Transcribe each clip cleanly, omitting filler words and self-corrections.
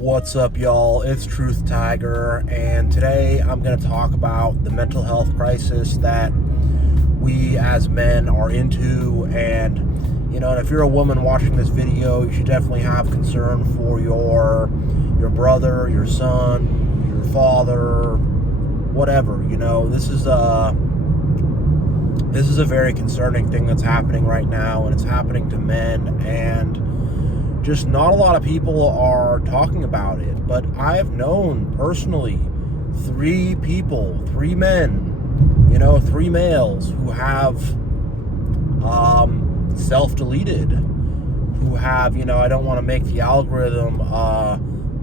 What's up, y'all? It's Truth Tiger, and today I'm going to talk about the mental health crisis that we as men are into. And if you're a woman watching this video, you should definitely have concern for your brother, your son, your father, whatever. This is a very concerning thing that's happening right now, and it's happening to men, and just not a lot of people are talking about it. But I've known personally three men, three males who have self-deleted, who have, I don't want to make the algorithm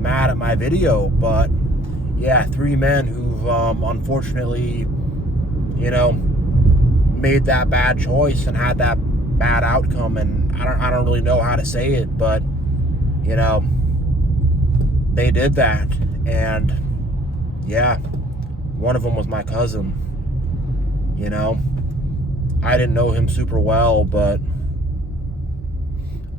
mad at my video, but yeah, three men who've unfortunately, made that bad choice and had that bad outcome. And I don't really know how to say it, but they did that. And yeah, one of them was my cousin. I didn't know him super well, but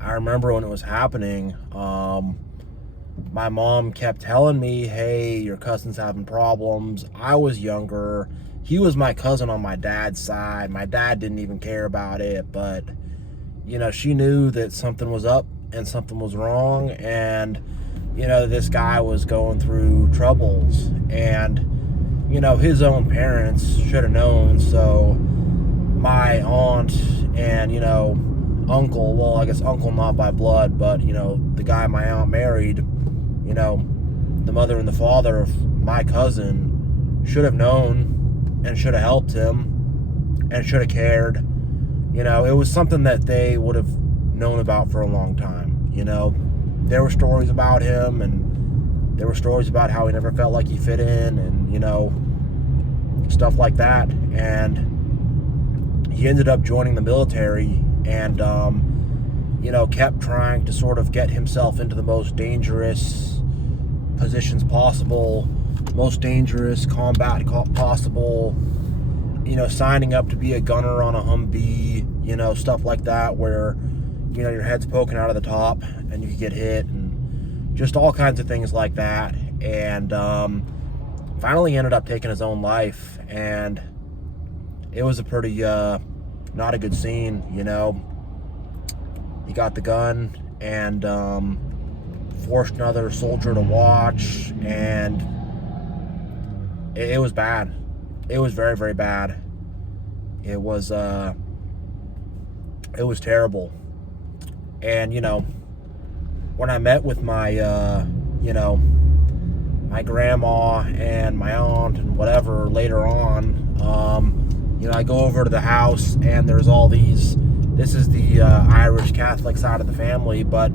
I remember when it was happening, my mom kept telling me, hey, your cousin's having problems. I was younger. He was my cousin on my dad's side. My dad didn't even care about it, but she knew that something was up and something was wrong, and this guy was going through troubles, and his own parents should have known. So my aunt and uncle, well, I guess uncle not by blood, but the guy my aunt married, the mother and the father of my cousin should have known and should have helped him and should have cared. It was something that they would have known about for a long time. There were stories about him, and there were stories about how he never felt like he fit in, and stuff like that. And he ended up joining the military, and kept trying to sort of get himself into the most dangerous positions possible, most dangerous combat possible. Signing up to be a gunner on a Humvee, stuff like that, where your head's poking out of the top and you could get hit, and just all kinds of things like that. And finally ended up taking his own life, and it was a pretty not a good scene. He got the gun and forced another soldier to watch, and it was bad. It was very, very bad. It was terrible. And when I met with my my grandma and my aunt and whatever later on, I go over to the house, and there's all these, this is the Irish Catholic side of the family, but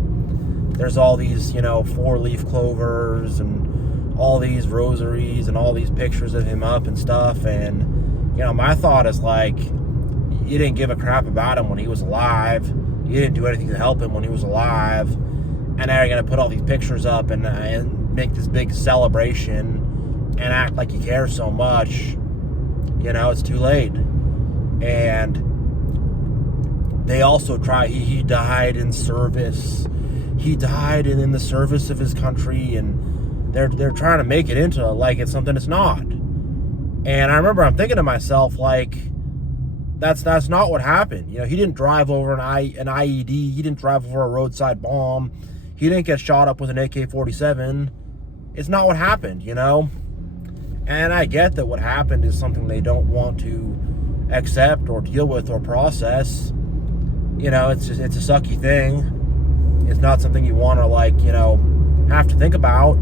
there's all these 4-leaf clovers and all these rosaries and all these pictures of him up and stuff. And my thought is, like, you didn't give a crap about him when he was alive. You didn't do anything to help him when he was alive, and now you're gonna put all these pictures up and make this big celebration and act like you care so much. It's too late. And they also try. He died in service. He died in the service of his country, and they're trying to make it into like it's something it's not. And I remember I'm thinking to myself, like, that's not what happened. He didn't drive over an IED. He didn't drive over a roadside bomb. He didn't get shot up with an AK-47. It's not what happened, And I get that what happened is something they don't want to accept or deal with or process. It's a sucky thing. It's not something you want to have to think about.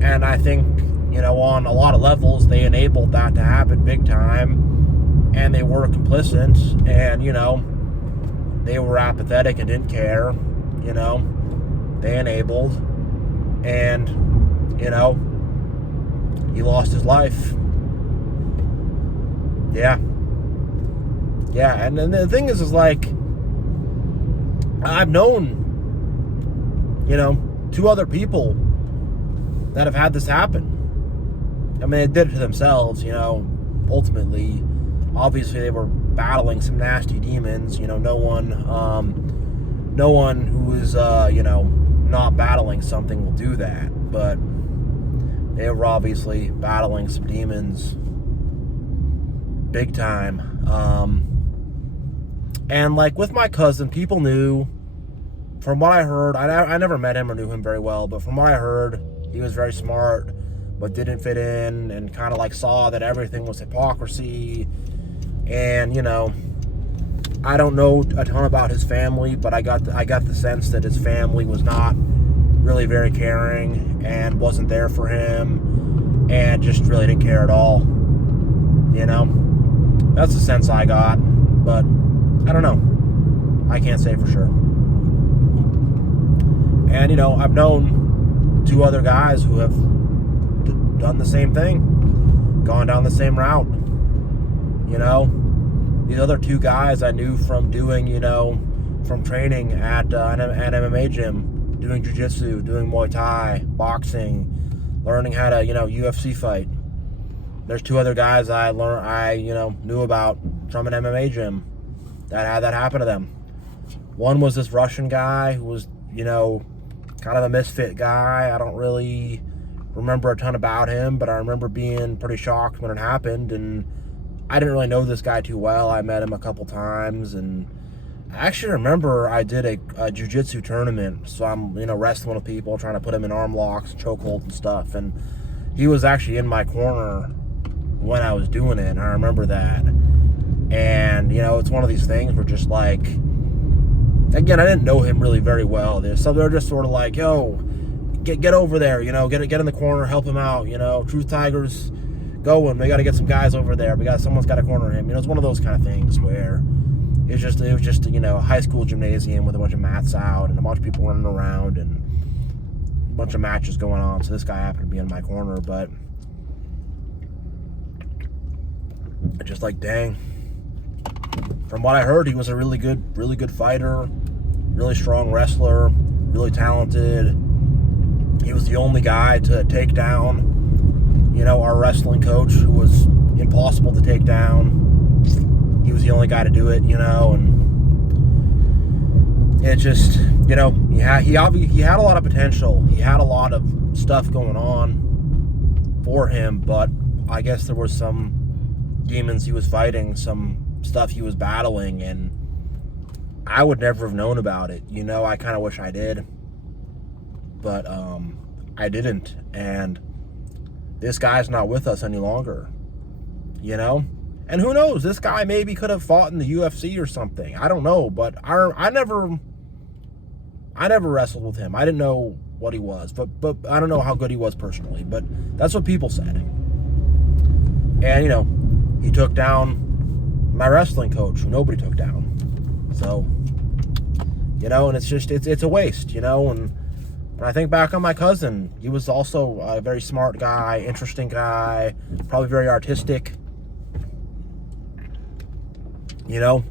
And I think, on a lot of levels, they enabled that to happen big time. And they were complicit, and, they were apathetic and didn't care. They enabled, and, he lost his life. Yeah. Yeah, and then the thing is like, I've known, two other people that have had this happen. I mean, they did it to themselves, ultimately. Obviously, they were battling some nasty demons. No one who is, not battling something will do that, but they were obviously battling some demons big time. And like with my cousin, people knew, from what I heard, I never met him or knew him very well, but from what I heard, he was very smart, but didn't fit in, and kind of like saw that everything was hypocrisy. And, you know, I don't know a ton about his family, but I got the sense that his family was not really very caring and wasn't there for him and just really didn't care at all. You know, that's the sense I got, but I don't know. I can't say for sure. And, you know, I've known 2 other guys who have done the same thing, gone down the same route. You know, these other 2 guys I knew from doing, you know, from training at an MMA gym, doing jiu-jitsu, doing Muay Thai, boxing, learning how to, you know, UFC fight. There's 2 other guys I knew about from an MMA gym that had that happen to them. One was this Russian guy who was, you know, kind of a misfit guy. I don't really remember a ton about him, but I remember being pretty shocked when it happened, and I didn't really know this guy too well. I met him a couple times, and I actually remember I did a jiu-jitsu tournament, so I'm, you know, wrestling with people, trying to put him in arm locks, chokeholds and stuff, and he was actually in my corner when I was doing it, and I remember that. And, you know, it's one of these things where just like, again, I didn't know him really very well. So they're just sort of like, yo, get over there, you know, get in the corner, help him out, you know, Truth Tiger's going, we got to get some guys over there, someone's got to corner him. You know, it's one of those kind of things where it was just, you know, a high school gymnasium with a bunch of mats out and a bunch of people running around and a bunch of matches going on. So this guy happened to be in my corner, but just like, dang. From what I heard, he was a really good fighter, really strong wrestler, really talented. He was the only guy to take down, you know, our wrestling coach, who was impossible to take down. He was the only guy to do it, you know, and it just, you know, he had a lot of potential. He had a lot of stuff going on for him, but I guess there was some demons he was fighting, some stuff he was battling, and I would never have known about it. You know, I kind of wish I did, but I didn't, and this guy's not with us any longer, you know? And who knows, this guy maybe could have fought in the UFC or something. I don't know, but I never wrestled with him. I didn't know what he was, but I don't know how good he was personally, but that's what people said. And, you know, he took down my wrestling coach, who nobody took down. So, you know, and it's just, it's a waste, you know. And when I think back on my cousin, he was also a very smart guy, interesting guy, probably very artistic, you know.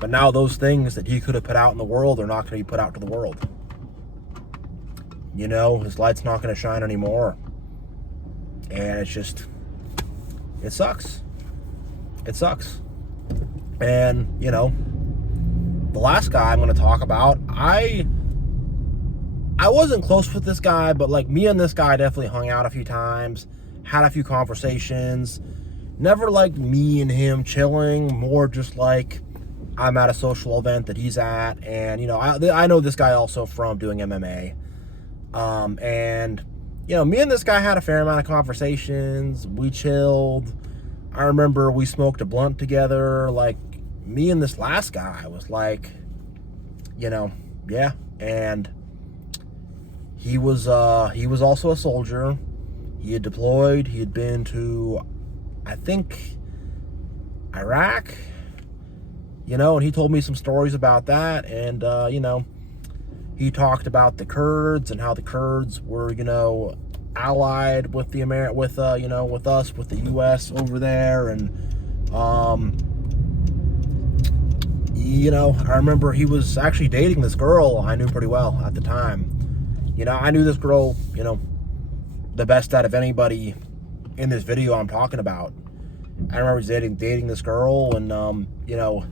But now those things that he could have put out in the world are not going to be put out to the world. You know, his light's not going to shine anymore. And it's just, it sucks. It sucks. And, you know, the last guy I'm going to talk about, I wasn't close with this guy, but like me and this guy definitely hung out a few times, had a few conversations. Never like me and him chilling, more just like I'm at a social event that he's at, and, you know, I know this guy also from doing MMA. And, you know, me and this guy had a fair amount of conversations. We chilled. I remember we smoked a blunt together. Like, me and this last guy was like, you know, yeah. And he was also a soldier. He had deployed. He had been to, I think, Iraq, you know, and he told me some stories about that. And, you know, he talked about the Kurds and how the Kurds were, you know, allied with the with us, with the U.S. over there. And, you know, I remember he was actually dating this girl I knew pretty well at the time. You know, I knew this girl, you know, the best out of anybody in this video I'm talking about. I remember dating this girl, and, you know,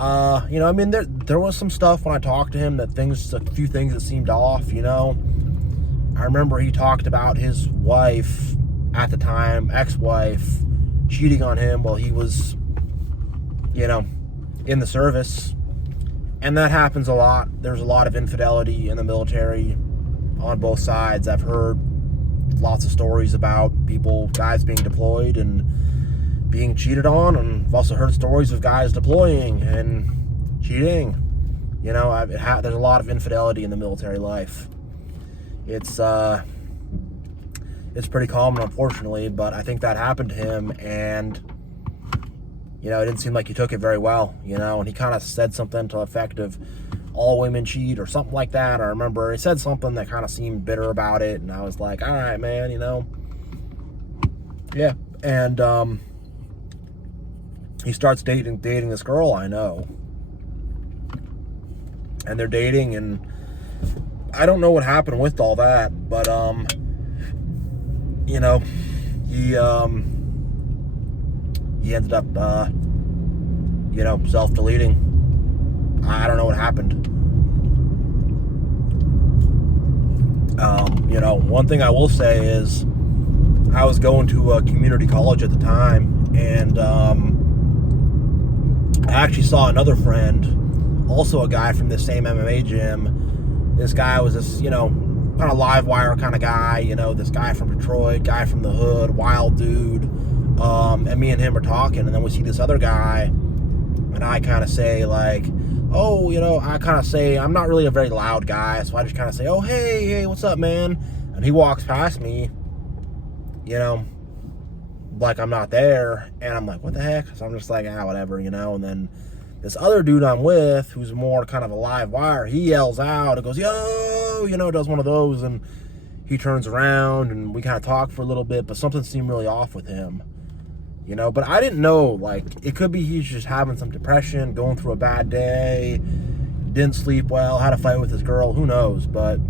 I mean, there was some stuff when I talked to him a few things that seemed off, I remember he talked about his wife at the time, ex-wife, cheating on him while he was, in the service. And that happens a lot. There's a lot of infidelity in the military on both sides. I've heard lots of stories about guys being deployed and being cheated on, and I've also heard stories of guys deploying and cheating. There's a lot of infidelity in the military life. It's pretty common, unfortunately, but I think that happened to him, and it didn't seem like he took it very well, and he kind of said something to the effect of all women cheat or something like that. I remember he said something that kind of seemed bitter about it, and I was like, all right, man, yeah. And he starts dating this girl I know, and they're dating, and I don't know what happened with all that, but he ended up self-deleting. I don't know what happened. One thing I will say is I was going to a community college at the time, and I actually saw another friend, also a guy from this same MMA gym. This guy was this, kind of live wire kind of guy, this guy from Detroit, guy from the hood, wild dude. And me and him are talking, and then we see this other guy, and I kind of say, like, oh, I kind of say, I'm not really a very loud guy, so I just kind of say, oh, hey, what's up, man? And he walks past me, like I'm not there, and I'm like, what the heck? So I'm just like, whatever, and then this other dude I'm with, who's more kind of a live wire, he yells out and goes, yo, does one of those, and he turns around, and we kind of talk for a little bit, but something seemed really off with him, but I didn't know, like, it could be he's just having some depression, going through a bad day, didn't sleep well, had a fight with his girl, who knows, but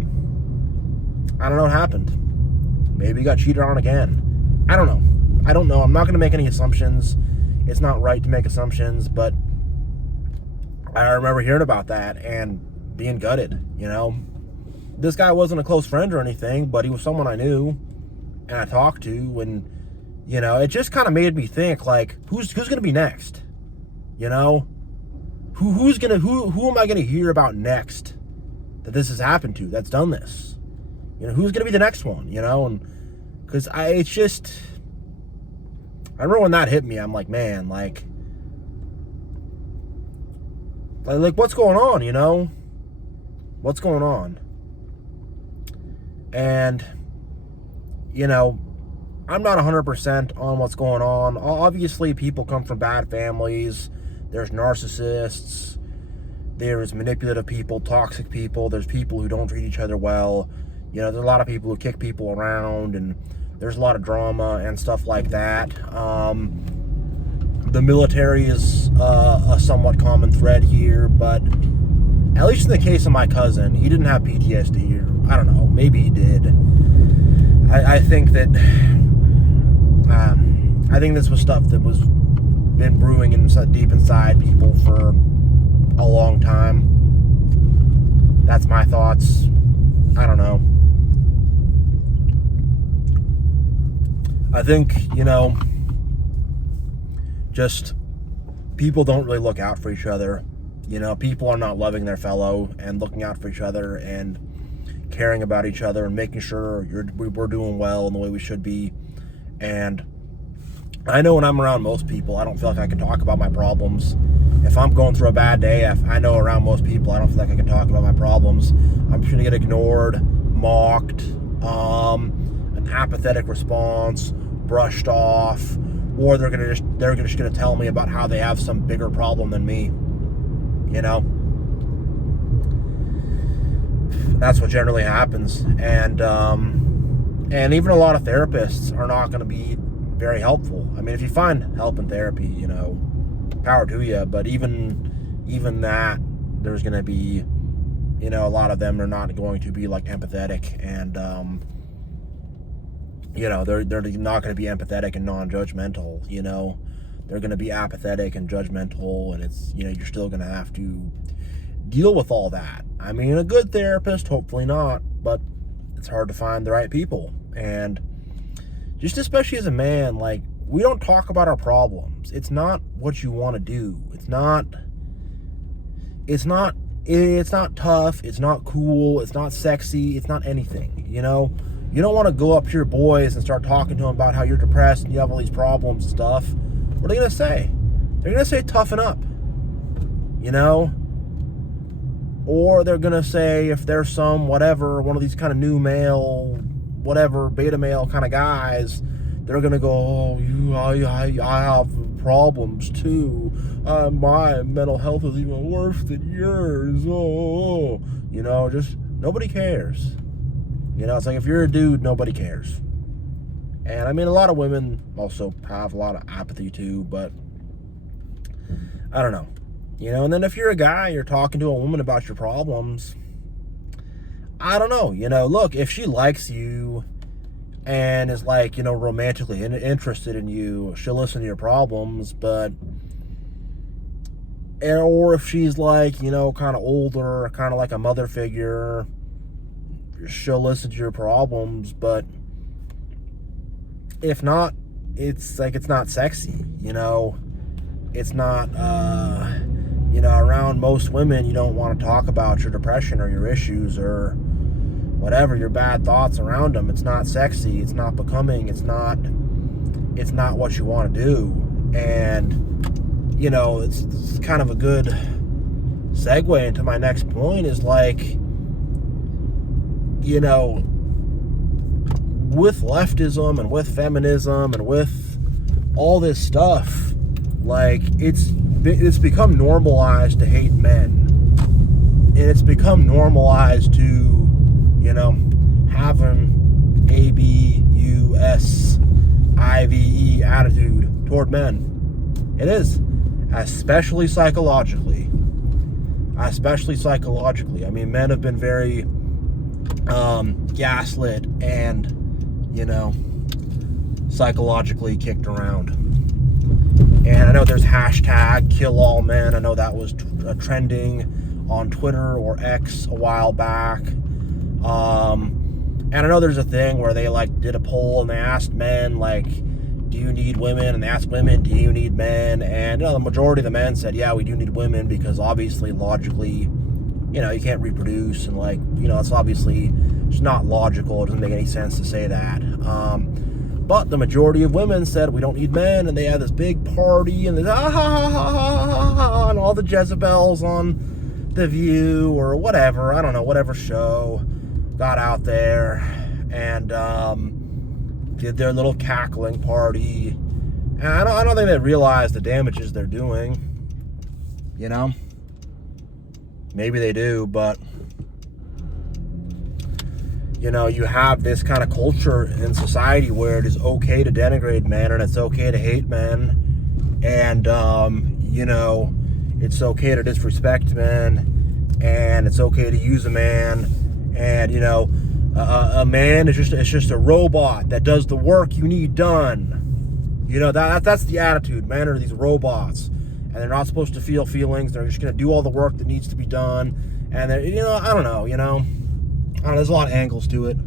I don't know what happened. Maybe he got cheated on again. I don't know. I'm not going to make any assumptions. It's not right to make assumptions, but I remember hearing about that and being gutted, This guy wasn't a close friend or anything, but he was someone I knew and I talked to, and, it just kind of made me think, like, who's going to be next? Who am I going to hear about next that this has happened to, that's done this? Who's going to be the next one, and because I remember when that hit me, I'm like, man, like what's going on, what's going on? And, I'm not 100% on what's going on. Obviously, people come from bad families. There's narcissists. There's manipulative people, toxic people. There's people who don't treat each other well. There's a lot of people who kick people around, and there's a lot of drama and stuff like that. The military is a somewhat common thread here, but at least in the case of my cousin, he didn't have PTSD, or I don't know, maybe he did. I think that this was stuff that was been brewing deep inside people for a long time. That's my thoughts. I don't know. I think, just people don't really look out for each other. People are not loving their fellow and looking out for each other and caring about each other and making sure we're doing well in the way we should be. And I know when I'm around most people, I don't feel like I can talk about my problems. If I'm going through a bad day, I know around most people, I don't feel like I can talk about my problems. I'm just going to get ignored, mocked, an apathetic response, brushed off, or they're just going to tell me about how they have some bigger problem than me. That's what generally happens. And even a lot of therapists are not going to be very helpful. I mean, if you find help in therapy, power to you, but even that, there's going to be, a lot of them are not going to be like empathetic, and they're not going to be empathetic and non-judgmental. they're going to be apathetic and judgmental, and it's, you're still going to have to deal with all that. I mean, a good therapist, hopefully not, but it's hard to find the right people. And just especially as a man, like, we don't talk about our problems. It's not what you want to do. It's not tough. It's not cool. It's not sexy. It's not anything, You don't want to go up to your boys and start talking to them about how you're depressed and you have all these problems and stuff. What are they going to say? They're going to say, toughen up, Or they're going to say, if there's some whatever, one of these kind of new male, whatever, beta male kind of guys, they're going to go, oh, I have problems too. My mental health is even worse than yours. Oh. Just nobody cares. It's like if you're a dude, nobody cares. And I mean, a lot of women also have a lot of apathy too, but I don't know. And then if you're a guy, you're talking to a woman about your problems, I don't know. Look, if she likes you and is like, romantically interested in you, she'll listen to your problems, or if she's like, kind of older, kind of like a mother figure, she'll listen to your problems, but if not, it's like, it's not sexy, it's not, around most women, you don't want to talk about your depression or your issues or whatever, your bad thoughts around them. It's not sexy. It's not becoming. It's not what you want to do. And, it's kind of a good segue into my next point is like, with leftism and with feminism and with all this stuff, like, it's become normalized to hate men, and it's become normalized to, have an ABUSIVE attitude toward men. It is, especially psychologically. I mean, men have been very gaslit and, psychologically kicked around. And I know there's hashtag kill all men. I know that was trending on Twitter or X a while back. And I know there's a thing where they did a poll and they asked men, do you need women? And they asked women, do you need men? And the majority of the men said, yeah, we do need women, because obviously logically, you can't reproduce, and it's obviously just not logical. It doesn't make any sense to say that. But the majority of women said we don't need men, and they had this big party, and and all the Jezebels on The View or whatever, I don't know, whatever show got out there and did their little cackling party. And I don't think they realize the damages they're doing. Maybe they do, but you have this kind of culture in society where it is okay to denigrate men, and it's okay to hate men, and it's okay to disrespect men, and it's okay to use a man, and a man is just a robot that does the work you need done. That's the attitude. Men are these robots, and they're not supposed to feel feelings. They're just going to do all the work that needs to be done, and I don't know. There's a lot of angles to it.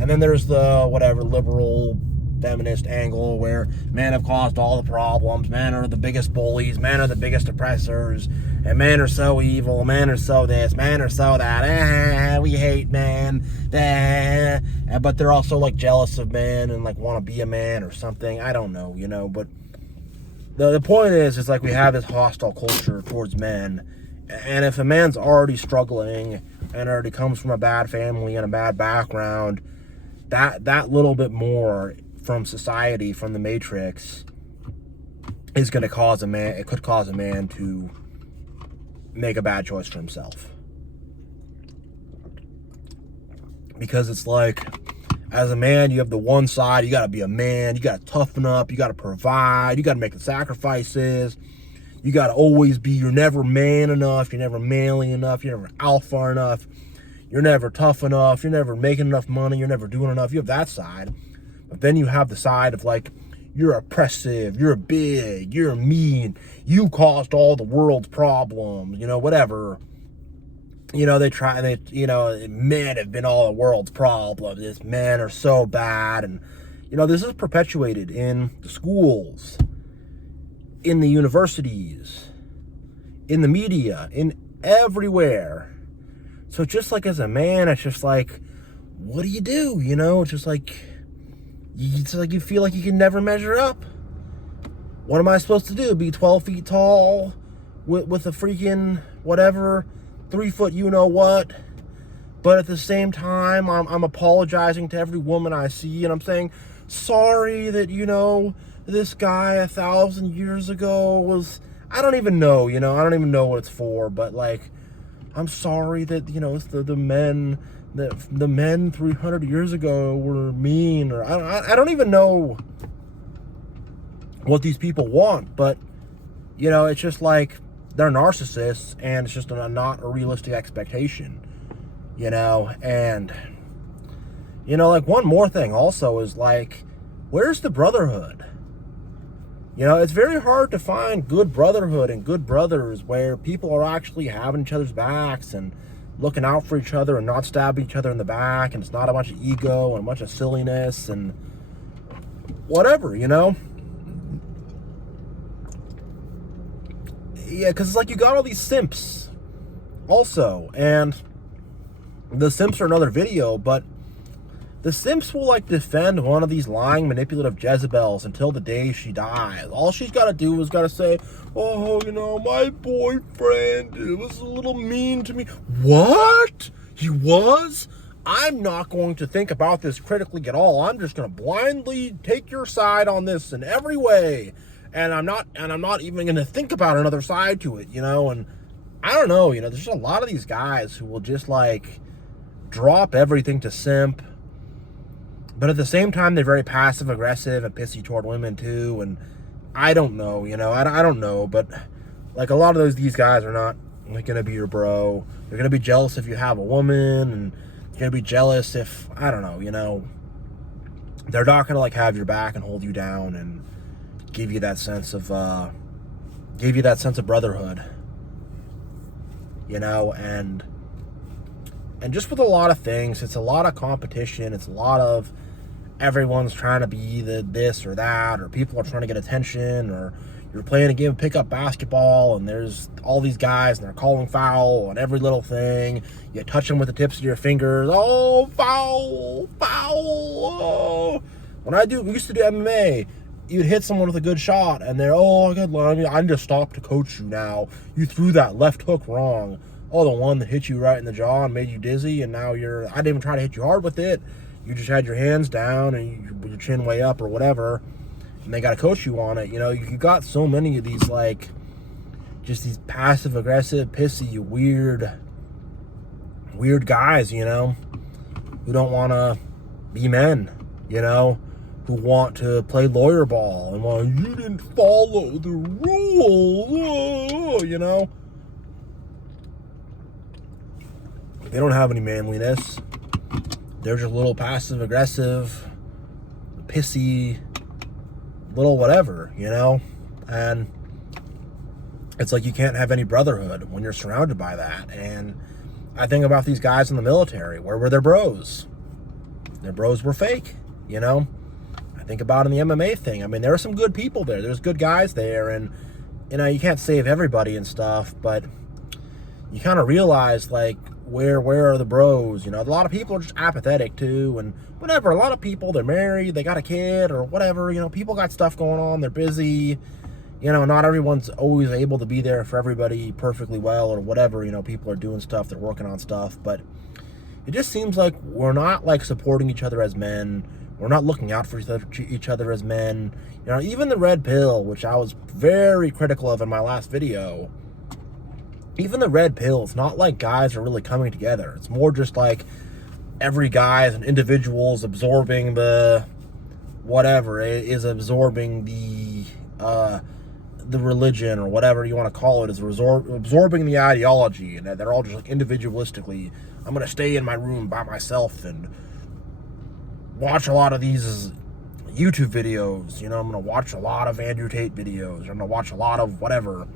And then there's the liberal feminist angle where men have caused all the problems, men are the biggest bullies, men are the biggest oppressors, and men are so evil, men are so this, men are so that, we hate men, but they're also jealous of men and want to be a man or something. I don't know, but the point is we have this hostile culture towards men, and if a man's already struggling and already comes from a bad family and a bad background, that little bit more from society, from the matrix, is going to cause a man, it could cause a man to make a bad choice for himself. Because it's as a man, you have the one side, you got to be a man, you got to toughen up, you got to provide, you got to make the sacrifices, you got to always be, you're never man enough, you're never manly enough, you're never alpha enough, you're never tough enough, you're never making enough money, you're never doing enough. You have that side. But then you have the side of you're oppressive, you're big, you're mean, you caused all the world's problems, whatever. Men have been all the world's problems. Men are so bad. And, this is perpetuated in the schools, in the universities, in the media, in everywhere. So just like as a man, it's just like, what do? It's just like, you feel like you can never measure up. What am I supposed to do? Be 12 feet tall with a freaking whatever, 3 foot what? But at the same time, I'm apologizing to every woman I see, and I'm saying, sorry that, this guy 1,000 years ago was, I don't even know, I don't even know what it's for, but like, I'm sorry that, it's the men, the men 300 years ago were mean, or I don't even know what these people want, but, it's just like, they're narcissists, and it's just not a realistic expectation, and, like, one more thing also is, like, where's the brotherhood? It's very hard to find good brotherhood and good brothers where people are actually having each other's backs and looking out for each other and not stabbing each other in the back, and it's not a bunch of ego and a bunch of silliness and whatever, Yeah, because it's like you got all these simps also, and the simps are another video, but the simps will like defend one of these lying, manipulative Jezebels until the day she dies. All she's got to do is got to say, oh, my boyfriend was a little mean to me. What? He was? I'm not going to think about this critically at all. I'm just going to blindly take your side on this in every way. And I'm not even going to think about another side to it, and I don't know, there's just a lot of these guys who will just like drop everything to simp. But at the same time, they're very passive aggressive and pissy toward women too. And I don't know, I don't know, but like a lot of these guys are not like going to be your bro. They're going to be jealous if you have a woman, and they're going to be jealous if, I don't know, they're not going to like have your back and hold you down and give you that sense of brotherhood, and just with a lot of things, it's a lot of competition. It's a lot of everyone's trying to be the this or that, or people are trying to get attention, or you're playing a game of pickup basketball and there's all these guys and they're calling foul on every little thing. You touch them with the tips of your fingers. Oh, foul, foul. Oh. We used to do MMA, you'd hit someone with a good shot and they're, oh, good line. I just stopped to coach you now. You threw that left hook wrong. Oh, the one that hit you right in the jaw and made you dizzy, and now I didn't even try to hit you hard with it. You just had your hands down and your chin way up or whatever, and they got to coach you on it. You got so many of these, like, just these passive-aggressive, pissy, weird guys, who don't want to be men, who want to play lawyer ball and want, you didn't follow the rules, They don't have any manliness. They're just a little passive-aggressive, pissy, little whatever, And it's like you can't have any brotherhood when you're surrounded by that. And I think about these guys in the military. Where were their bros? Their bros were fake, I think about in the MMA thing. I mean, there are some good people there. There's good guys there. And, you can't save everybody and stuff, but you kind of realize, like, where are the bros? A lot of people are just apathetic too, and whatever. A lot of people, they're married, they got a kid or whatever, people got stuff going on, they're busy, not everyone's always able to be there for everybody perfectly well or whatever, people are doing stuff, they're working on stuff, but it just seems like we're not like supporting each other as men, we're not looking out for each other as men, even the red pill, which I was very critical of in my last video. Even the red pill, it's not like guys are really coming together. It's more just like every guy as an individual is absorbing the whatever, is absorbing the religion or whatever you want to call it, is absorbing the ideology, and they're all just like individualistically, I'm going to stay in my room by myself and watch a lot of these YouTube videos. You know, I'm going to watch a lot of Andrew Tate videos. I'm going to watch a lot of whatever,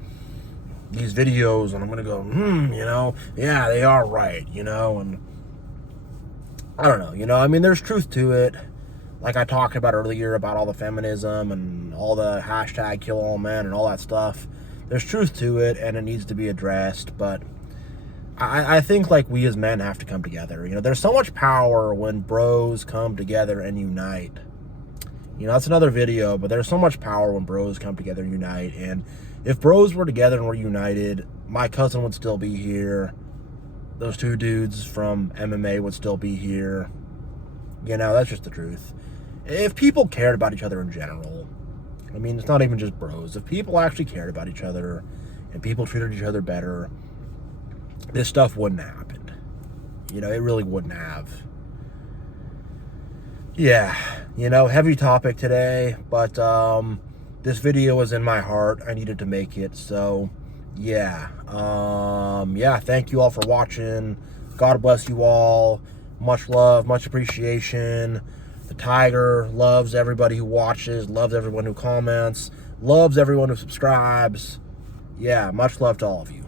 these videos, and I'm going to go, you know, yeah, they are right, you know, and I don't know, you know, I mean, there's truth to it. Like I talked about earlier about all the feminism and all the hashtag kill all men and all that stuff. There's truth to it, and it needs to be addressed, but I think like we as men have to come together. You know, there's so much power when bros come together and unite. You know, that's another video, but there's so much power when bros come together and unite. And if bros were together and were united, my cousin would still be here. Those two dudes from MMA would still be here. You know, that's just the truth. If people cared about each other in general, I mean, it's not even just bros. If people actually cared about each other and people treated each other better, this stuff wouldn't happen. You know, it really wouldn't have. Yeah, you know, heavy topic today, but this video was in my heart. I needed to make it, so yeah. Yeah, thank you all for watching. God bless you all. Much love, much appreciation. The Tiger loves everybody who watches, loves everyone who comments, loves everyone who subscribes. Yeah, much love to all of you.